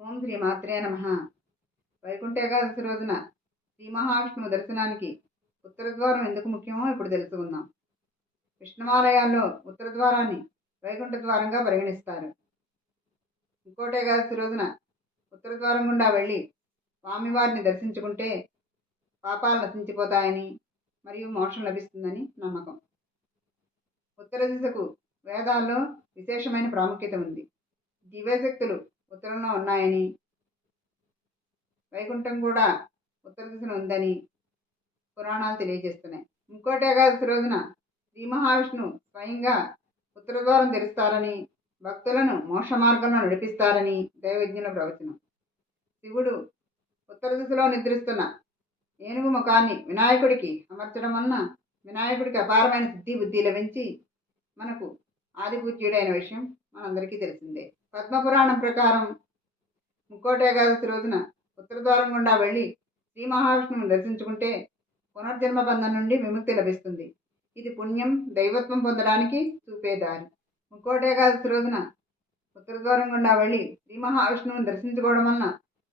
ఓం శ్రీ మాత్రే నమ. వైకుంఠ ఏకాదశి రోజున శ్రీ మహావిష్ణువు దర్శనానికి ఉత్తర ద్వారం ఎందుకు ముఖ్యమో ఇప్పుడు తెలుసుకుందాం. విష్ణువాలయాల్లో ఉత్తర ద్వారాన్ని వైకుంఠ ద్వారంగా పరిగణిస్తారు. ఇంకోటి ఏకాదశి రోజున ఉత్తర ద్వారం గుండా వెళ్ళి స్వామివారిని దర్శించుకుంటే పాపాలు నశించిపోతాయని మరియు మోక్షం లభిస్తుందని నమ్మకం. ఉత్తర దిశకు వేదాల్లో విశేషమైన ప్రాముఖ్యత ఉంది. దివ్యశక్తులు ఉత్తరంలో ఉన్నాయని వైకుంఠం కూడా ఉత్తర దిశన ఉందని పురాణాలు తెలియజేస్తున్నాయి. ఇంకోటి ఏకాదశి రోజున శ్రీ మహావిష్ణువు స్వయంగా ఉత్తర ద్వారం తెరుస్తారని భక్తులను మోక్ష మార్గంలో నడిపిస్తారని దైవజ్ఞుల ప్రవచనం. శివుడు ఉత్తర దిశలో నిద్రిస్తున్న ఏనుగు ముఖాన్ని వినాయకుడికి అమర్చడం వలన వినాయకుడికి అపారమైన సిద్ధి బుద్ధి లభించి మనకు ఆదిపూజ్యుడైన విషయం మనందరికీ తెలిసిందే. పద్మపురాణం ప్రకారం ముక్కోటి ఏకాదశి రోజున ఉత్తర ద్వారం గుండా వెళ్ళి శ్రీ మహావిష్ణువుని దర్శించుకుంటే పునర్జన్మ బంధం నుండి విముక్తి లభిస్తుంది. ఇది పుణ్యం దైవత్వం పొందడానికి చూపే దారి. ముక్కోటి ఏకాదశి రోజున ఉత్తర ద్వారం గుండా వెళ్ళి శ్రీ మహావిష్ణువుని దర్శించుకోవడం వలన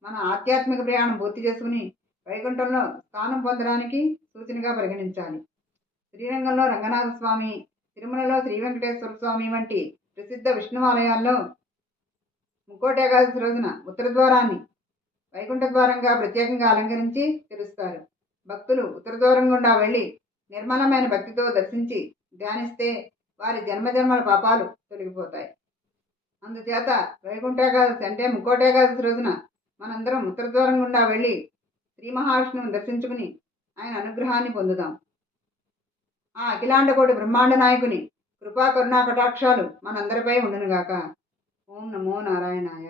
మన ఆధ్యాత్మిక ప్రయాణం పూర్తి చేసుకుని వైకుంఠంలో స్థానం పొందడానికి సూచనగా పరిగణించాలి. శ్రీరంగంలో రంగనాథ స్వామి తిరుమలలో శ్రీ వెంకటేశ్వర స్వామి వంటి ప్రసిద్ధ విష్ణు ఆలయాల్లో ముక్కోటి ఏకాదశి రోజున ఉత్తర ద్వారాన్ని వైకుంఠ ద్వారంగా ప్రత్యేకంగా అలంకరించి తెరుస్తారు. భక్తులు ఉత్తర ద్వారం గుండా వెళ్ళి నిర్మలమైన భక్తితో దర్శించి ధ్యానిస్తే వారి జన్మజన్మల పాపాలు తొలగిపోతాయి. అందుచేత వైకుంఠ ఏకాదశి అంటే ముక్కోటి ఏకాదశి రోజున మనందరం ఉత్తర ద్వారం గుండా వెళ్ళి శ్రీ మహావిష్ణువుని దర్శించుకుని ఆయన అనుగ్రహాన్ని పొందుదాం. ఆ అఖిలాండకోటి బ్రహ్మాండ నాయకుని కృపా కరుణా కటాక్షాలు మనందరిపై ఉండునుగాక. ఓం నమో నారాయణాయ.